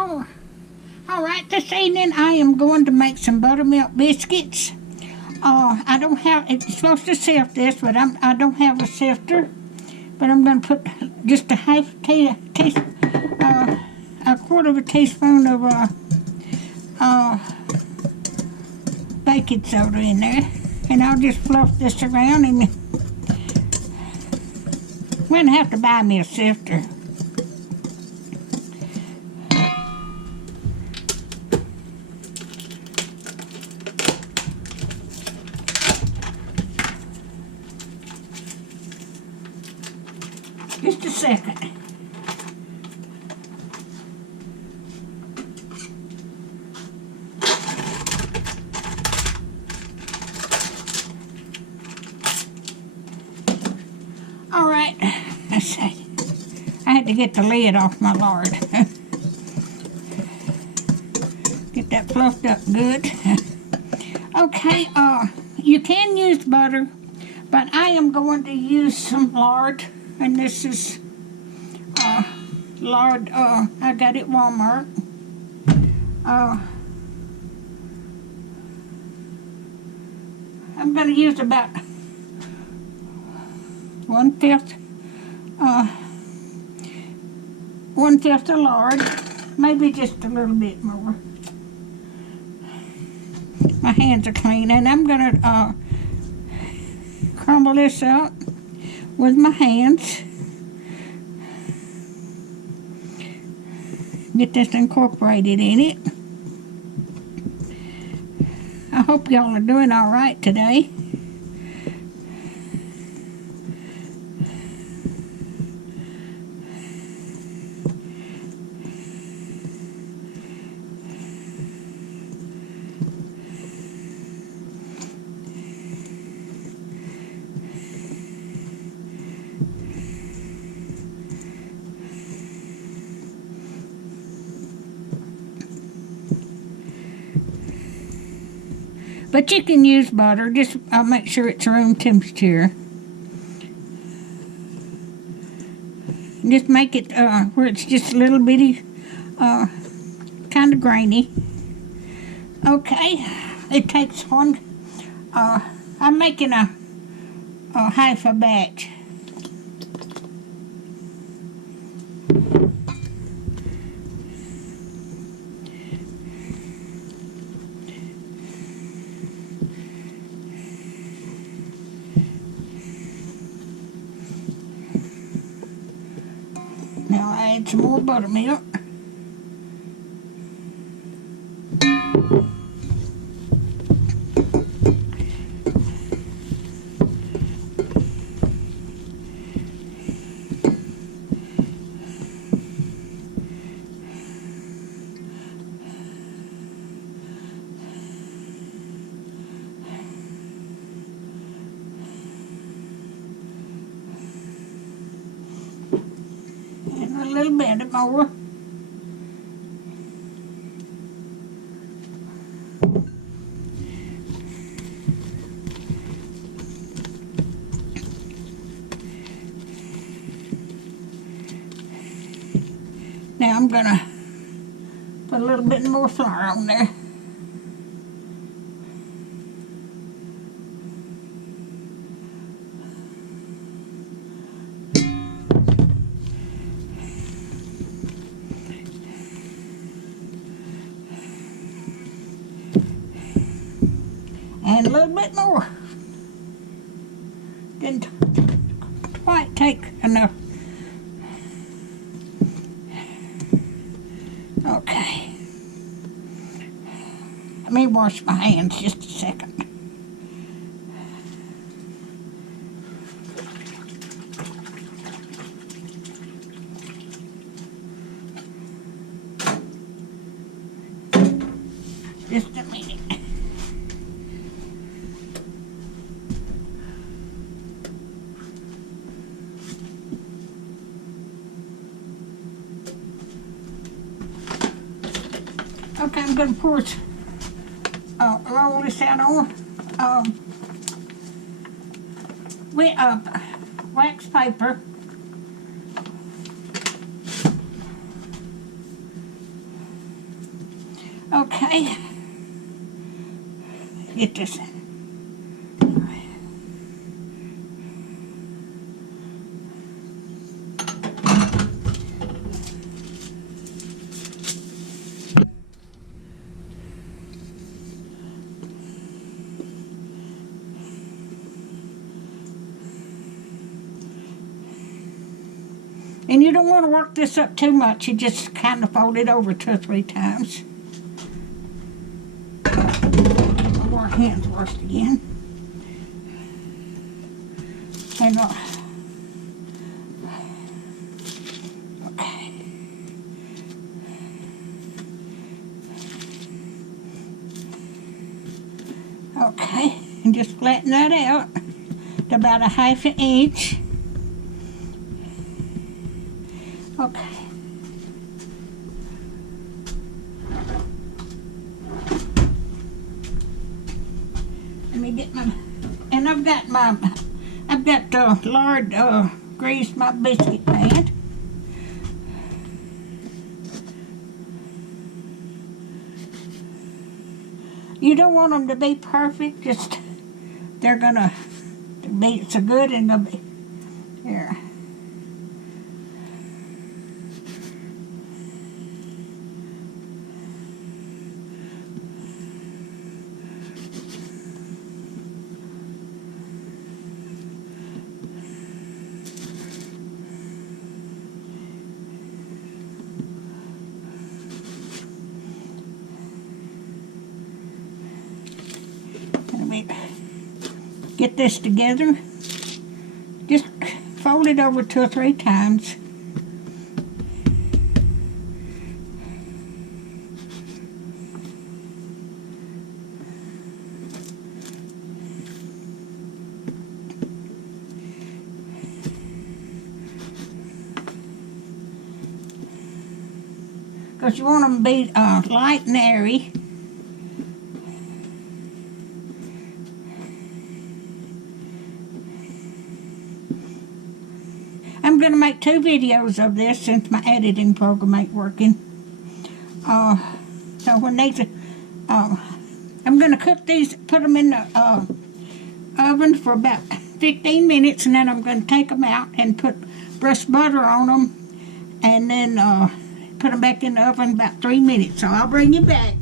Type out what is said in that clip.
Oh, all right, this evening I am going to make some buttermilk biscuits. I don't have, it's supposed to sift this, but I don't have a sifter. But I'm going to put just a quarter of a teaspoon of baking soda in there. And I'll just fluff this around, and I'm going to have to buy me a sifter. Just a second. All right, let's see. I had to get the lid off my lard. Get that fluffed up good. Okay, you can use butter, but I am going to use some lard. And this is lard, I got it at Walmart. I'm going to use about 1/5 of lard, maybe just a little bit more. My hands are clean, and I'm going to crumble this up with my hands. Get this incorporated in it. I hope y'all are doing all right today. But you can use butter, just make sure it's room temperature. Just make it where it's just a little bitty, kind of grainy. Okay, it takes one, I'm making a half a batch. Now I add some more buttermilk. A little bit more. Now I'm gonna put a little bit more flour on there. And a little bit more. Didn't quite take enough. Okay. Let me wash my hands just a second. Just a minute. Okay, I'm going to pour it, roll this out on wax paper. Okay. Get this. And you don't want to work this up too much. You just kind of fold it over 2 or 3 times. More hands washed again. And okay. Okay, and just flatten that out to about 1/2 inch. Okay. Let me get my, and I've got lard greased my biscuit pan. You don't want them to be perfect, just they're gonna be so good and they'll be here. Get this together. Just fold it over 2 or 3 times. Because you want them to be light and airy. I'm going to make 2 videos of this since my editing program ain't working. So when these, I'm going to cook these, put them in the oven for about 15 minutes, and then I'm going to take them out and brush butter on them, and then put them back in the oven about 3 minutes. So I'll bring you back.